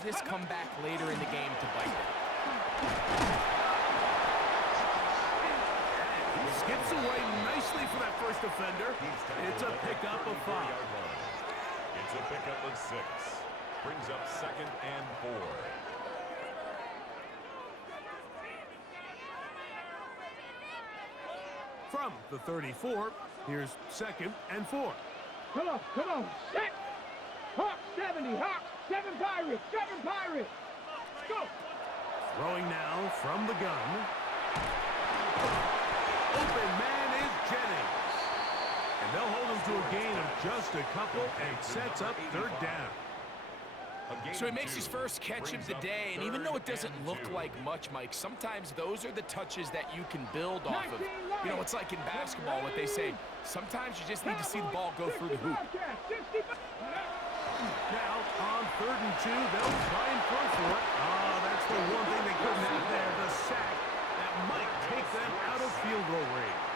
does this come back later in the game to bite them? Skips away nicely for that first defender. It's a pickup of 5. It's a pickup of 6. Brings up 2nd and 4. From the 34, here's 2nd and 4. Come on, set! Hawk 70, Hawk, 7 Pirates, 7 Pirates! Go! Throwing now from the gun. Open man is Jennings. And they'll hold him to a gain of just a couple and sets up 3rd down. So he makes his first catch of the day, and even though it doesn't look like much, Mike, sometimes those are the touches that you can build off of. You know, it's like in basketball, what they say, sometimes you just need to see the ball go through the hoop. Now, on 3rd and 2, they'll try and throw for it. Oh, that's the one thing they couldn't have there, the sack that might take them out of field goal range.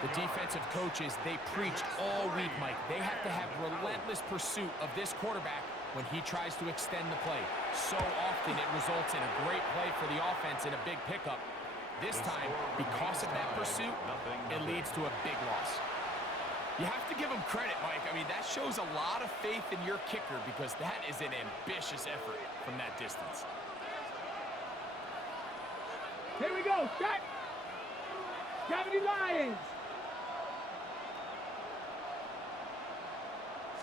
The defensive coaches, they preach all week, Mike. They have to have relentless pursuit of this quarterback when he tries to extend the play. So often it results in a great play for the offense and a big pickup. This time, because of that pursuit, it leads to a big loss. You have to give him credit, Mike. I mean, that shows a lot of faith in your kicker because that is an ambitious effort from that distance. Here we go, set! 70 Lions!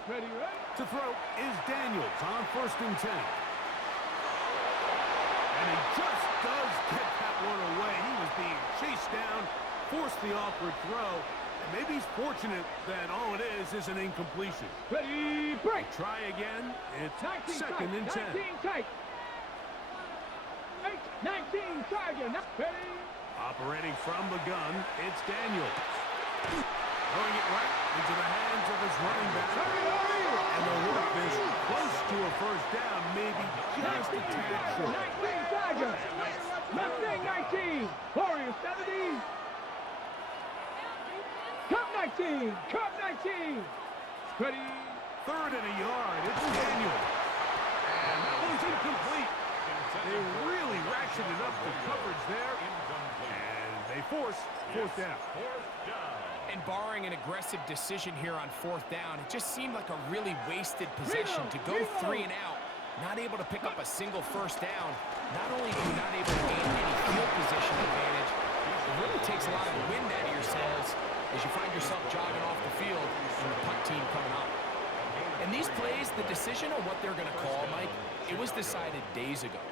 Ready, right? To throw is Daniels on 1st and 10. And he just does get that one away. He was being chased down, forced the awkward throw, and maybe he's fortunate that all it is an incompletion. Ready, break! Try again. It's 2nd and 10. 19 tight. 19 Tiger. Ready? Operating from the gun, it's Daniels. Throwing it right into the hands of his running back. And the work is close to a 1st down, maybe just a tad short. 19 Tiger. Mustang 19. Warrior 70. Cup 19. Cup 19. Ready? 3rd and a yard. It's Daniels. And that one's incomplete. They really ratcheted up the coverage there. And they force 4th down. And barring an aggressive decision here on 4th down, it just seemed like a really wasted possession to go 3 and out, not able to pick up a single 1st down. Not only are you not able to gain any field position advantage, it really takes a lot of the wind out of your sails as you find yourself jogging off the field and the punt team coming up. And these plays, the decision on what they're going to call, Mike, it was decided days ago.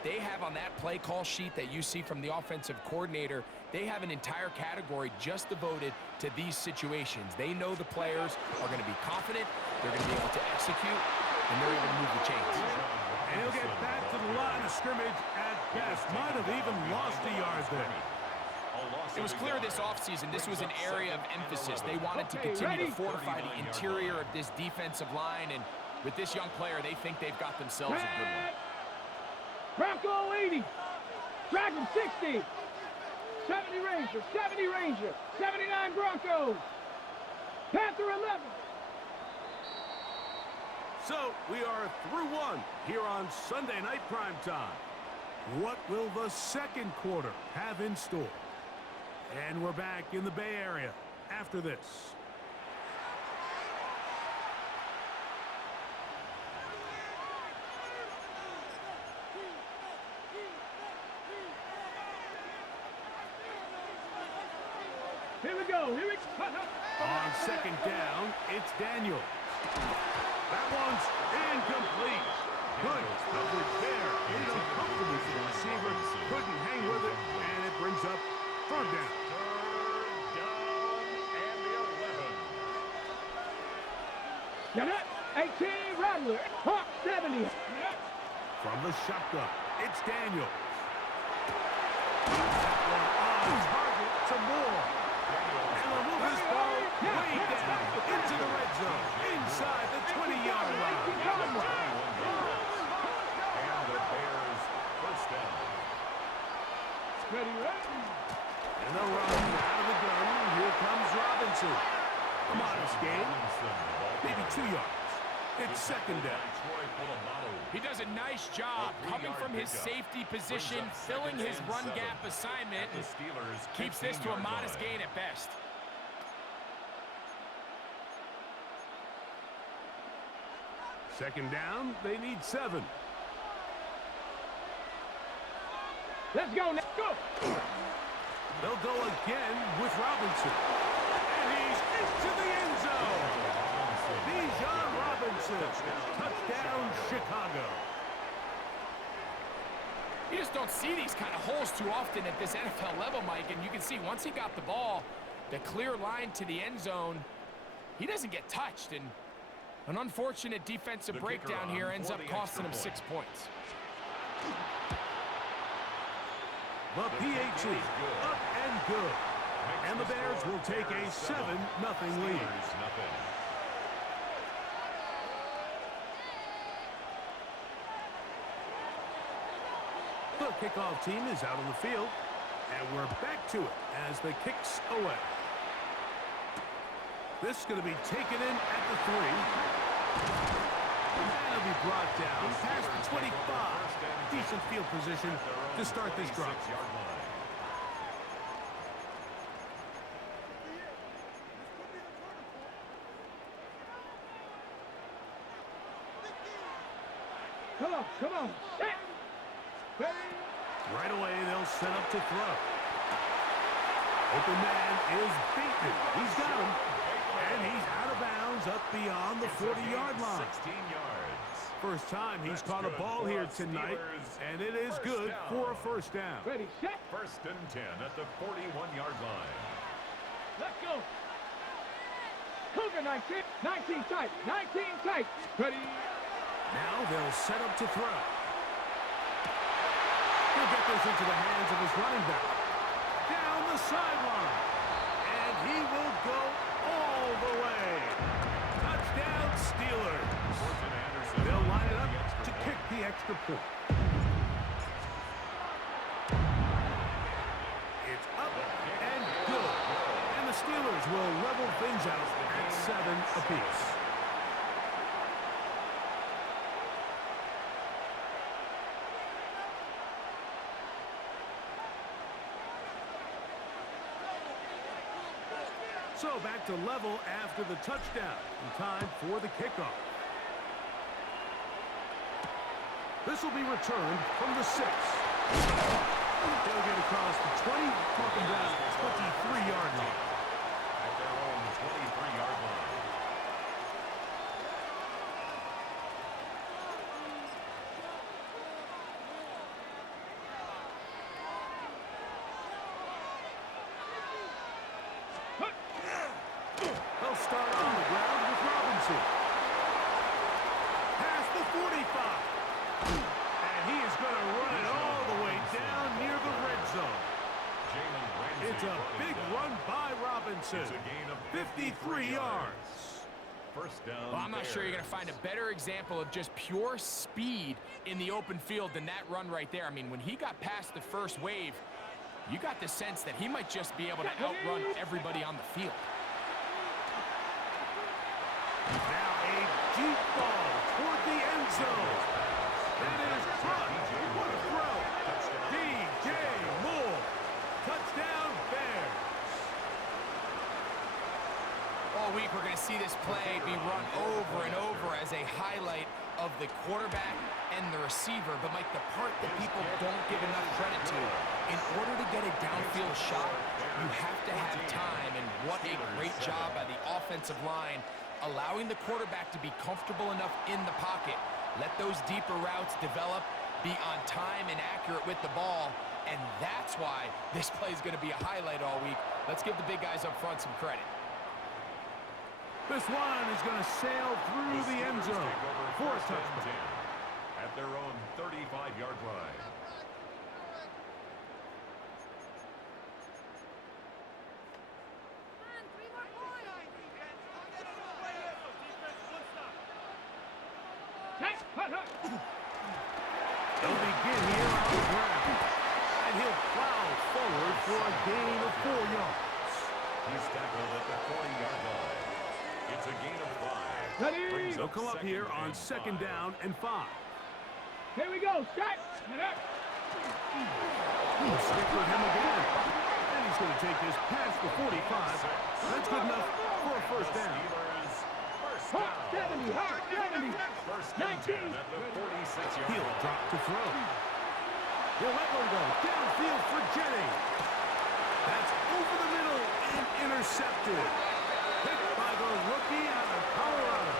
They have on that play call sheet that you see from the offensive coordinator, they have an entire category just devoted to these situations. They know the players are going to be confident, they're going to be able to execute, and they're able to move the chains. And he'll get back to the line of scrimmage at best. Might have even lost a yard there. It was clear this offseason this was an area of emphasis. They wanted to continue to fortify the interior of this defensive line, and with this young player, they think they've got themselves a good one. Bronco 80. Dragon 60. 70 Ranger. 70 Ranger. 79 Broncos. Panther 11. So we are through 1 here on Sunday Night Primetime. What will the 2nd quarter have in store? And we're back in the Bay Area after this. Here we go. Here we go. On 2nd down, it's Daniels. That one's incomplete. Good coverage there. Made it uncomfortable for the receiver. Couldn't hang with it, and it brings up 3rd down. 3rd down and the 11. Now that 18 Rattler. Hawk 70. From the shotgun, it's Daniels. That one on target. Some more. And they'll move this ball way down into the red zone, inside the 20-yard line. And the Bears 1st down. Ready, ready. And they'll run out of the gun. Here comes Robinson. A modest gain, maybe 2 yards. It's second down. He does a nice job coming from his safety position, filling his run gap assignment, and keeps this to a modest gain at best. Second down, they need 7. Let's go, let's go. They'll go again with Robinson. And he's into the end zone. Bijan Robinson. Touchdown, Chicago. You just don't see these kind of holes too often at this NFL level, Mike, and you can see once he got the ball, the clear line to the end zone, he doesn't get touched, and an unfortunate defensive breakdown here ends up costing him 6 points. The PAT, up and good. And the Bears will take a 7-0 lead. The kickoff team is out on the field, and we're back to it as the kick's away. This is going to be taken in at the 3. And it'll be brought down past the 25. Decent field position to start this drive. Come on, set. Ready. Right away, they'll set up to throw. Open man is beaten. He's got him. And he's out of bounds up beyond the 40-yard line. 16 yards. First time he's caught a ball here tonight, and it is good for a first down. Ready, set. First and 10 at the 41-yard line. Let's go. Cougar 19, 19 tight, 19 tight. Ready. Now they'll set up to throw. He'll get this into the hands of his running back. Down the sideline. And he will go all the way. Touchdown, Steelers. They'll line it up to kick the extra point. It's up and good. And the Steelers will level things out at 7 apiece. So back to level after the touchdown. In time for the kickoff. This will be returned from the 6. They'll get across the 20, talking down 23-yard line. At their own 23-yard line. They'll start on the ground with Robinson. Past the 45. And he is going to run it all the way down near the red zone. It's a big run by Robinson. 53 yards. First down. Well, I'm not sure you're going to find a better example of just pure speed in the open field than that run right there. I mean, when he got past the first wave, you got the sense that he might just be able to outrun everybody on the field. Now a deep ball toward the end zone. That is caught. What a throw. DJ Moore. Touchdown, Bears. All week, we're going to see this play be run over and over as a highlight of the quarterback and the receiver. But, Mike, the part that people don't give enough credit to, in order to get a downfield shot, you have to have time. And what a great job by the offensive line, allowing the quarterback to be comfortable enough in the pocket, let those deeper routes develop, be on time and accurate with the ball, and that's why this play is going to be a highlight all week. Let's give the big guys up front some credit. This one is going to sail through the end zone for a touchdown. At their own 35-yard line. They'll begin here on the ground. And he'll plow forward for a gain of 4 yards. He's tackled at the 40-yard line. It's a gain of 5. Ready? They'll come up here on 2nd down and 5. Here we go. Set. We'll stick with him again. And he's going to take this past the 45. That's good enough for a first down. Hawk 70. Hawk 70. 19. He'll drop to throw. He'll let one go. Downfield for Jennings. That's over the middle and intercepted. Picked by the rookie out of Colorado.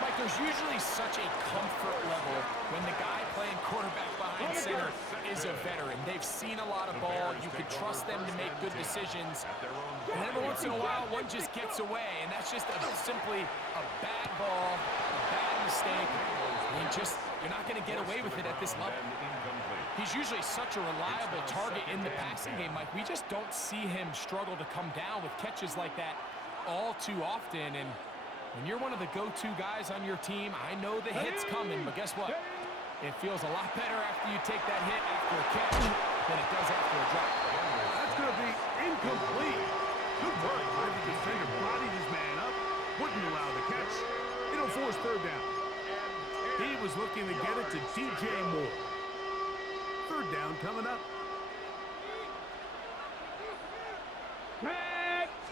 Mike, there's usually such a comfort level when the guy playing quarterback behind center is a veteran. They've seen a lot of ball. You can trust them to make good decisions. And every once in a while, one just gets away, and that's just simply a bad ball, a bad mistake. You're not going to get away with it at this level. He's usually such a reliable target in the passing game, Mike. We just don't see him struggle to come down with catches like that all too often. And when you're one of the go-to guys on your team, I know the hit's coming, but guess what? It feels a lot better after you take that hit after a catch than it does after a drop. That's going to be incomplete. Good work by the defender. Bodied his man up. Wouldn't allow the catch. It'll force 3rd down. He was looking to get it to DJ Moore. 3rd down coming up.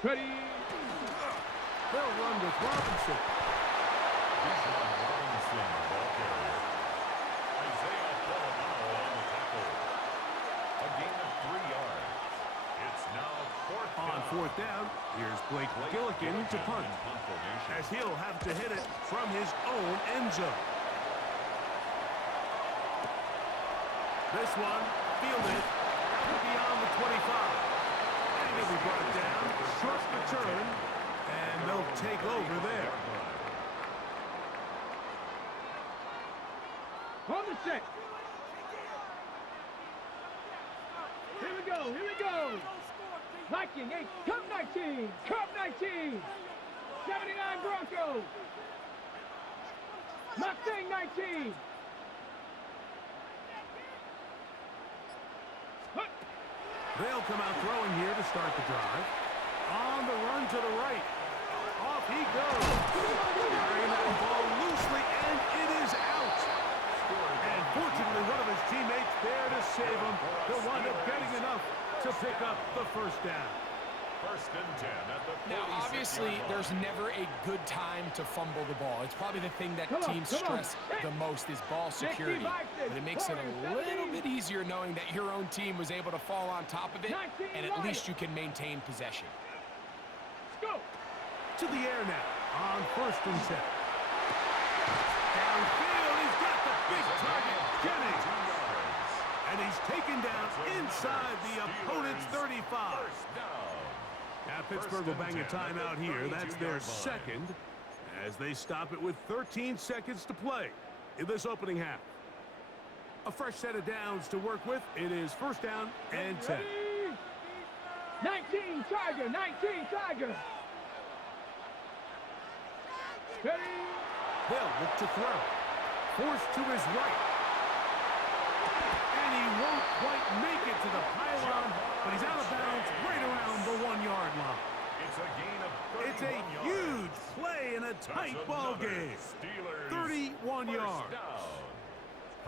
Ready? They'll run with Robinson. Ball carrier. Isaiah Polamalu on the tackle. A gain of 3 yards. It's now 4th down. On 4th down, here's Blake Gillikin to punt, as he'll have to hit it from his own end zone. This one, fielded out beyond the 25. And he'll be brought down, short return, and they'll take over there. On the set. Here we go. Here we go. Viking 8. Cup 19. Cup 19. 79 Broncos. Mustang 19. They'll come out throwing here to start the drive. On the run to the right. Off he goes. Carrying that ball loosely, and it is out. And fortunately, one of his teammates there to save him. He'll wind up getting enough to pick up the 1st down. 1st and 10 at the 46-yard Now, obviously, there's never a good time to fumble the ball. It's probably the thing that teams stress the most is ball security. But it makes it a little bit easier knowing that your own team was able to fall on top of it, and at least you can maintain possession. Go. To the air now on 1st and 10. Downfield, he's got the big target, Jennings. And he's taken down inside the opponent's 35. Now Pittsburgh will bang a timeout here. That's their 2nd, as they stop it with 13 seconds to play in this opening half. A fresh set of downs to work with. It is 1st down and 10. 19 Tiger. 19 Tiger. Ready? They'll look to throw. Forced to his right. And he won't quite make it to the pylon, but he's out of bounds right around the 1-yard line. It's a gain of 31 It's a huge play in a tight ball game. 31 yards.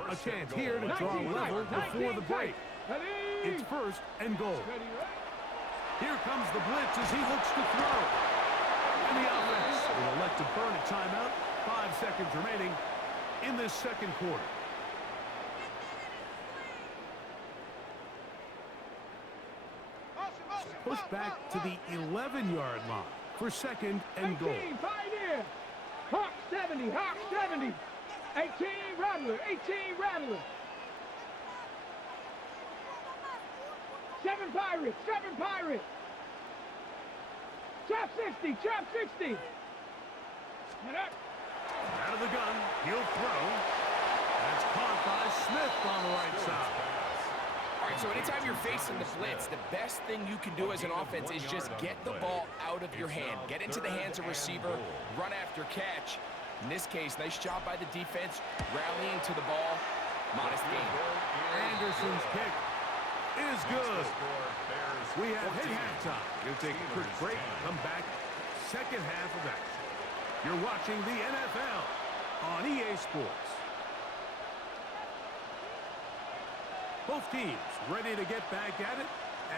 A chance here to draw level before the break. It's 1st and goal. Here comes the blitz as he looks to throw. And the offense will elect to burn a timeout. 5 seconds remaining in this 2nd quarter. Push back to the 11-yard line for 2nd and goal. 18 Pioneer. Hawk 70. Hawk 70. 18 Rattler. 18 Rattler. 7 Pirates. 7 Pirates. Chop 60. Chop 60. Out of the gun, he'll throw. That's caught by Smith on the right side. All right, so anytime you're facing the blitz, the best thing you can do as an offense is just get the ball out of your hand. Get into the hands of receiver, run after catch. In this case, nice job by the defense, rallying to the ball. Modest gain. Anderson's kick is good. We have hit halftime. We'll take a quick break, come back, 2nd half of action. You're watching the NFL on EA Sports. Both teams ready to get back at it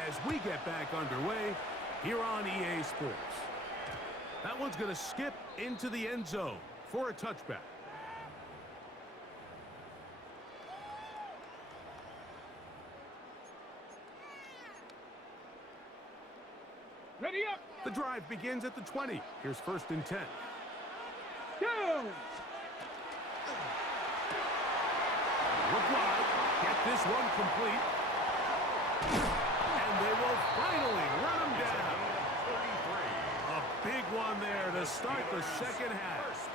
as we get back underway here on EA Sports. That one's going to skip into the end zone for a touchback. Ready up. The drive begins at the 20. Here's 1st and 10. Go. Look wide. Get this one complete. And they will finally run him down. A big one there to start the second half.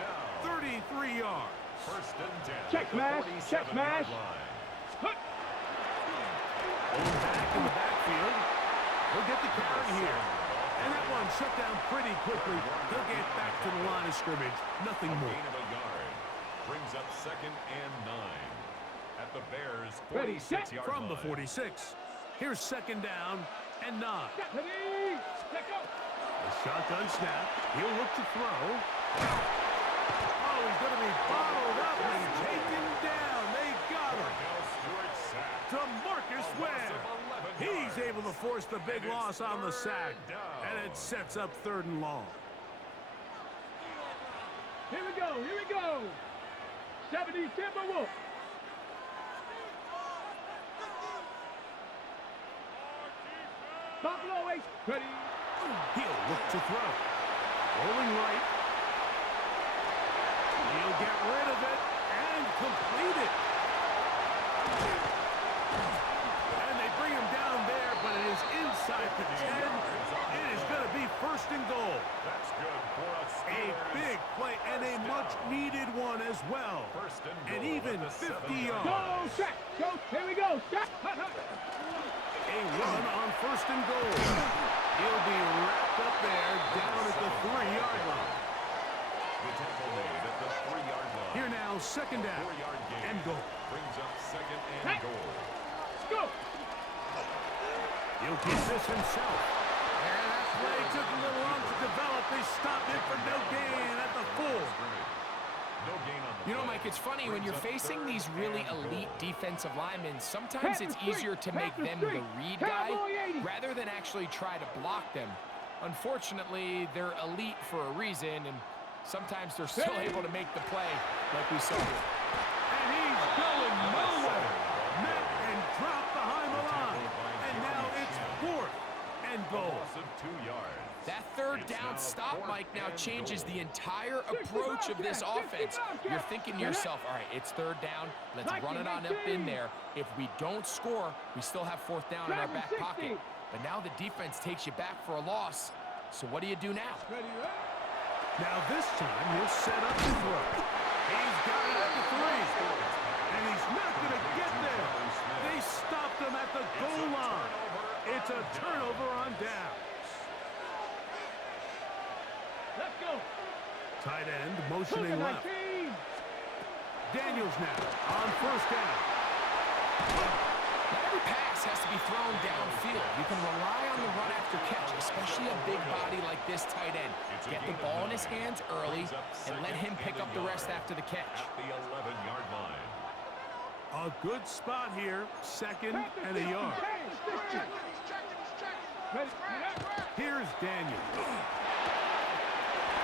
33 yards. 1st and 10. Check smash. Check smash. Back in the backfield. He'll get the carry here. And that one shut down pretty quickly. He'll get back to the line of scrimmage. Nothing more. Gain of a yard. Brings up 2nd and 9. At the Bears' Ready, set. 46-yard From the line. 46. Here's 2nd down and 9. Ready. Set go. A shotgun snap. He'll look to throw. Oh, he's going to be bottled up and taken down. They got him. DeMarcus Ware. He's able to force the big loss on the sack. And it sets up 3rd and long. Here we go. Here we go. 70 Timberwolves. Buffalo 8. Ready. He'll look to throw. Rolling right. He'll get rid of it and complete it. And they bring him down there, but it is inside the 10. It is going to be 1st and goal. That's good for us. A big play and a much-needed one as well. 1st and goal And even at the 50 7-yard Go, yards. Shaq. Go. Here we go. Shaq. Hut, hut. A run on 1st and goal. He'll be wrapped up there down at the 3-yard line. The tackle made at the 3-yard line. Here now, 2nd down 4-yard gain. and goal. Brings up 2nd and Hey. goal. Go. He'll keep this himself. And that play took a little long to develop. They stopped it for no gain at the 4. No gain on the You know, play. Mike, it's funny when you're Brings up facing 3rd these really and elite goal. defensive linemen, sometimes it's easier to make them the read guy rather than actually try to block them. Unfortunately, they're elite for a reason, and sometimes they're still able to make the play like we saw here. And he's going nowhere. Met and dropped behind the line. And now it's 4th and goal. Loss of 2 yards. That 3rd down stop, Mike, now changes the entire approach of this offense. You're thinking to yourself, all right, it's 3rd down. Let's run it on up in there. If we don't score, we still have 4th down in our back pocket. But now the defense takes you back for a loss. So what do you do now? Ready up. Now this time he'll set up the throw. He's got it at the 3. And he's not going to get there. They stopped him at the goal line. It's a turnover on downs. Let's go. Tight end motioning left. 19. Daniels now on 1st down. Not every pass has to be thrown downfield. You can rely on the run after catch, especially a big body like this tight end. Get the ball in his hands early and let him pick up the rest after the catch. At the 11-yard line. A good spot here. 2nd and a yard. Here's Daniel.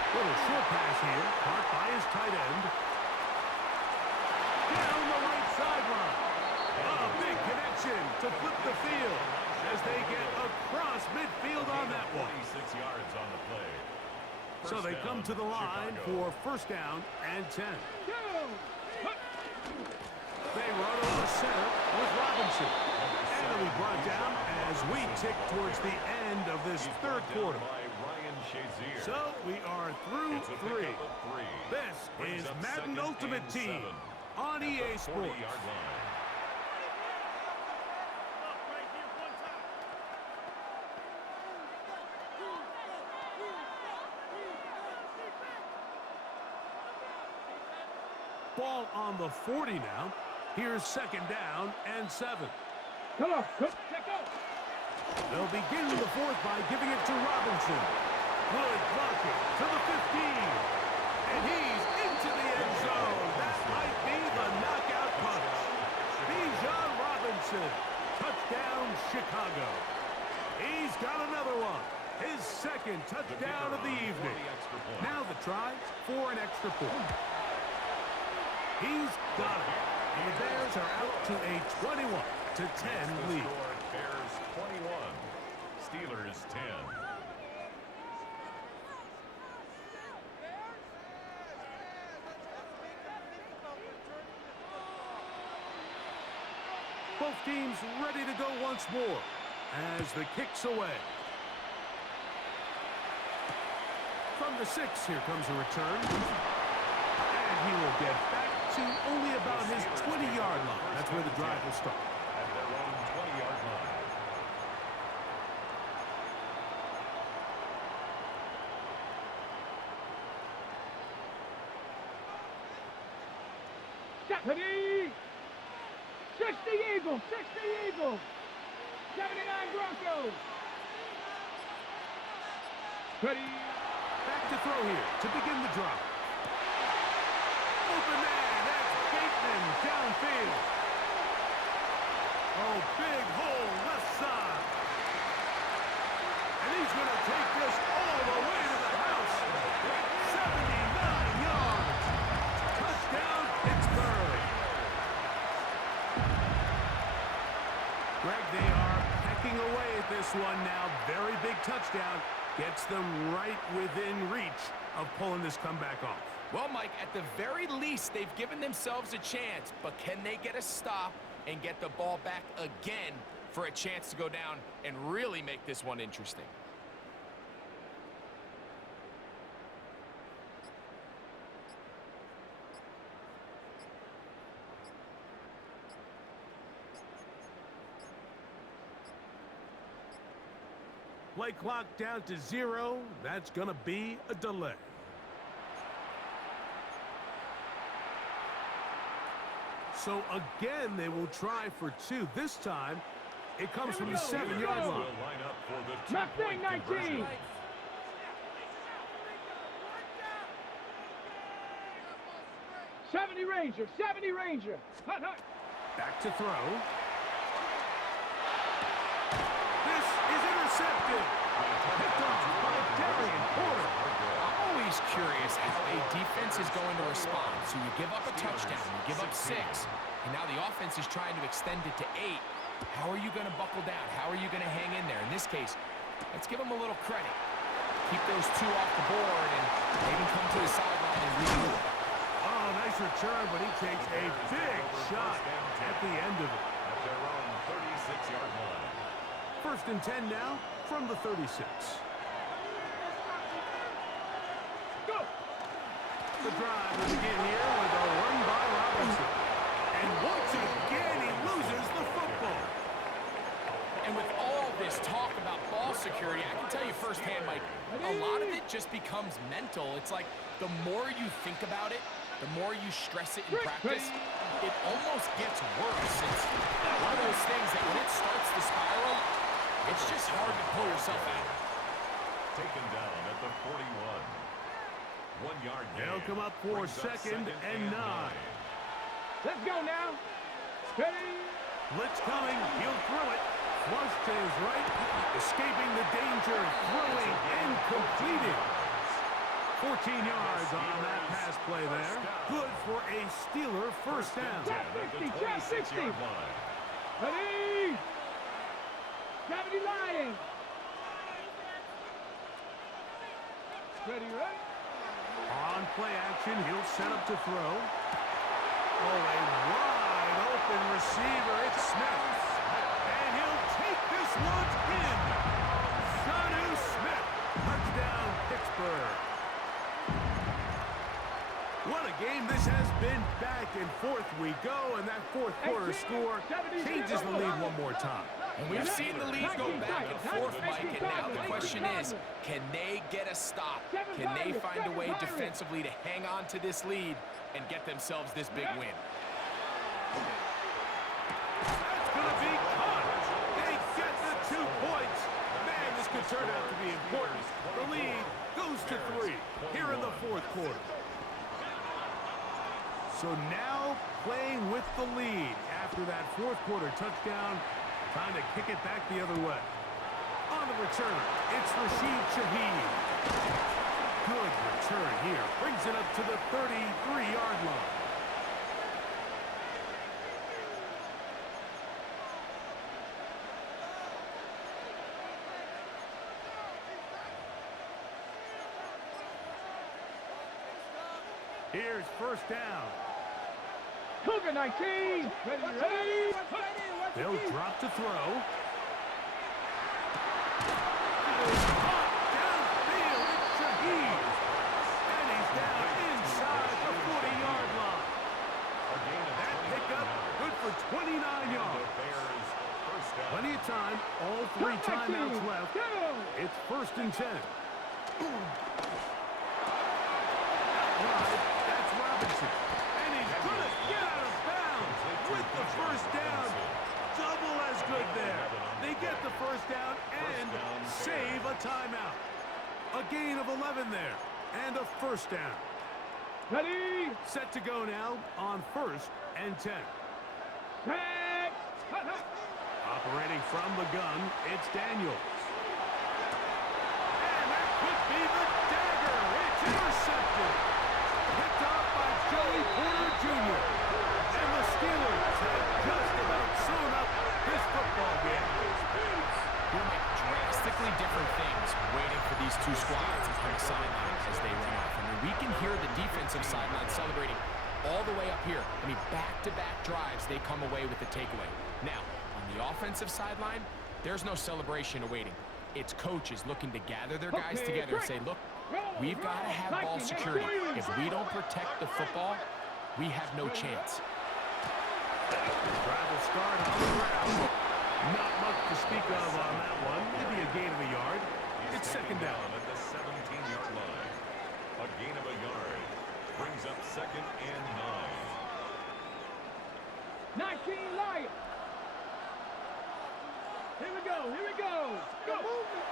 Little short pass here. Caught by his tight end. Down the right sideline. A big connection to flip the field as they get across midfield on that one. 46 yards on the play. So they come to the line for 1st down and 10. They run over center with Robinson. And it'll be brought down as we tick towards the end of this 3rd quarter. By Ryan Shazier. So we are through It's a 3. pickup of 3. This Brings is up Madden 2nd Ultimate and Team 7 on at EA the Sports. 40-yard line. Ball on the 40 now. Here's 2nd down and 7. Come on. Let's go. They'll begin the 4th by giving it to Robinson. Good blocking to the 15. And he's into the end zone. That might be the knockout punch. Bijan Robinson. Touchdown, Chicago. He's got another one. His second touchdown of the evening. Now the try for an extra point. He's got it. And the Bears are out to a 21-10 lead. Bears 21, Steelers 10. Both teams ready to go once more as the kick's away. From the 6, here comes a return. And he will get back to only about his 20-yard line. That's where the drive will start. At their own 20-yard line. Ready? 60 Eagles, 60 Eagles. 79 Broncos. Ready? Back to throw here to begin the drive. Open man, that's Bateman downfield. Oh, big hole left side. And he's going to take this all the way to the house. 79 yards. Touchdown, Pittsburgh. Greg, they are pecking away at this one now. Very big touchdown. Gets them right within reach of pulling this comeback off. Well, Mike, at the very least, they've given themselves a chance, but can they get a stop and get the ball back again for a chance to go down and really make this one interesting? Play clock down to 0. That's going to be a delay. So again, they will try for 2. This time, it comes from the 7-yard line. Will line up for the Mustang 19. '70 Ranger, 70 Ranger. Hut, hut. Back to throw. This is intercepted. Picked off by Darian Porter. I'm always curious how a defense is going to respond. So you give up a touchdown, you give up 6, and now the offense is trying to extend it to 8. How are you going to buckle down? How are you going to hang in there? In this case, let's give them a little credit. Keep those 2 off the board and maybe come to the sideline and regroup. Oh, nice return, but he takes a big shot at the end of it. At their own 36-yard line. 1st and 10 now from the 36. Go. The drive will begin here with a run by Robinson. And once again, he loses the football. And with all this talk about ball security, I can tell you firsthand, Mike, a lot of it just becomes mental. It's like the more you think about it, the more you stress it in practice, it almost gets worse. It's one of those things that when it starts to spiral, it's just hard to pull yourself out. Taken down at the 41. 1 yard gain. They'll come up for second and 9. Let's go now. Ready? Blitz coming. He'll throw it. Flush to his right. Escaping the danger. Throwing and completing. 14 yards on that pass play there. Good for a Steeler first down. Drop 60, drop 60. Ready? 70 Lions. Ready, ready? On play action, he'll set up to throw. Oh, a wide open receiver. It's Smith. And he'll take this one in. Sonu Smith. Touchdown, Pittsburgh. What a game this has been. Back and forth we go, and that 4th quarter score changes the lead one more time. And we've seen the lead go back and forth, Mike, and now the question is, can they get a stop? Can they find a way defensively to hang on to this lead and get themselves this big win? That's going to be caught. They get the 2 points. Man, this could turn out to be important. The lead goes to 3 here in the 4th quarter. after that fourth quarter touchdown. Time to kick it back the other way. On the return, it's Rashid Shaheed. Good return here. Brings it up to the 33-yard line. Here's first down. Cougar 19. Ready. They'll drop to throw. Downfield, it's Shaheed. And he's down inside the 40-yard line. That pickup, good for 29 yards. Plenty of time, all three timeouts left. It's 1st and 10. Outside, that's Robinson. And he's going to get out of bounds with the first down. Double as good there. They get the first down and save a timeout. A gain of 11 there and a first down. Ready. Set to go now on 1st and 10. Set. Operating from the gun, it's Daniels. And that could be the dagger. It's intercepted. Picked off by Joey Porter Jr. And the Steelers have just about sewn up this football game. You're like drastically different things waiting for these two squads on the sideline as they run off. I mean, we can hear the defensive sideline celebrating all the way up here. I mean, back-to-back drives, they come away with the takeaway. Now, on the offensive sideline, there's no celebration awaiting. It's coaches looking to gather their guys together and say, look, we've got to have ball security. If we don't protect the football, we have no chance. Drive will start on the ground. Not much to speak of on that one. Maybe a gain of a yard. It's 2nd down. At the 17-yard line. A gain of a yard. Brings up 2nd and 9. 19 Lions. Here we go. Here we go. Go. Move it.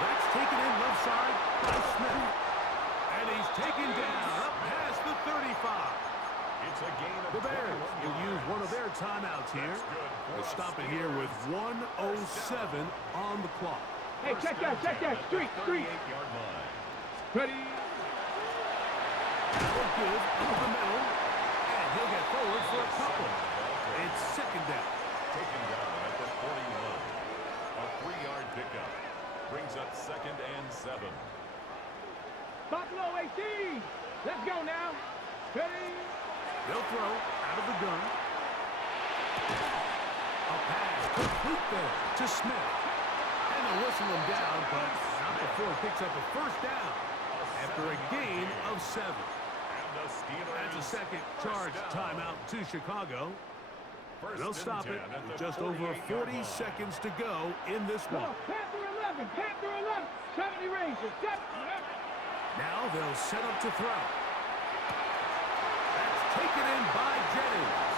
That's taken in left side by Smith. And he's taken down up past the 35. It's a gain of The Bears will use one of their timeouts here. They'll stop it here with 1:07 on the clock. Hey, check that. Street. 38-yard line. Ready. That will give up the middle. And he'll get forward for a couple. It's 2nd down. Taken down at the 41. A 3-yard pickup. Brings up 2nd and 7. Buffalo 18. Let's go now. Ready. They'll throw out of the gun. A pass complete there to Smith. And they'll whistle him down, but not before he picks up a first down after a gain of 7. And the Steelers. That's a second charge timeout to Chicago. They'll stop it with just over 40 seconds to go in this one. Panther 11. 70 Rangers. Now they'll set up to throw. That's taken in by Jennings.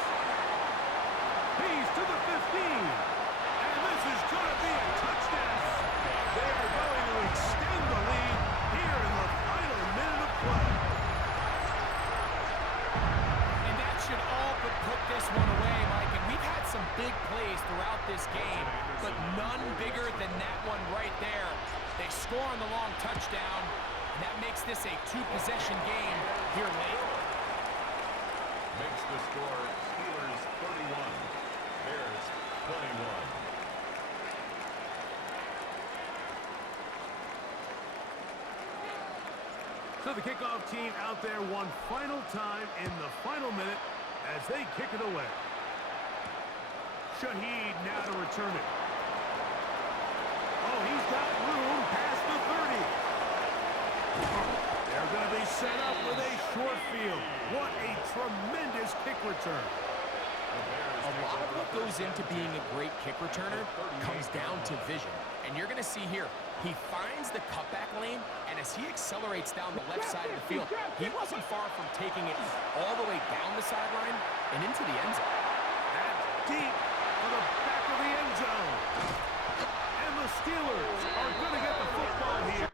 He's to the 15. And this is going to be a touchdown. They are going to extend the lead here in the final minute of play. And that should all but put this one away, Mike. And we've had some big plays throughout this game, but none bigger than that one right there. They score on the long touchdown, and that makes this a 2-possession game here late. Makes the score Steelers 31. Bears 21. So the kickoff team out there one final time in the final minute as they kick it away. Shaheed now to return it. Oh, he's got room past the 30. They're going to be set up with a short field. What a tremendous kick return. A lot of what goes into being a great kick returner comes down to vision. And you're going to see here, he finds the cutback lane, and as he accelerates down the left side of the field, he wasn't far from taking it all the way down the sideline and into the end zone. That's deep on the back of the end zone. And the Steelers are going to get the football here.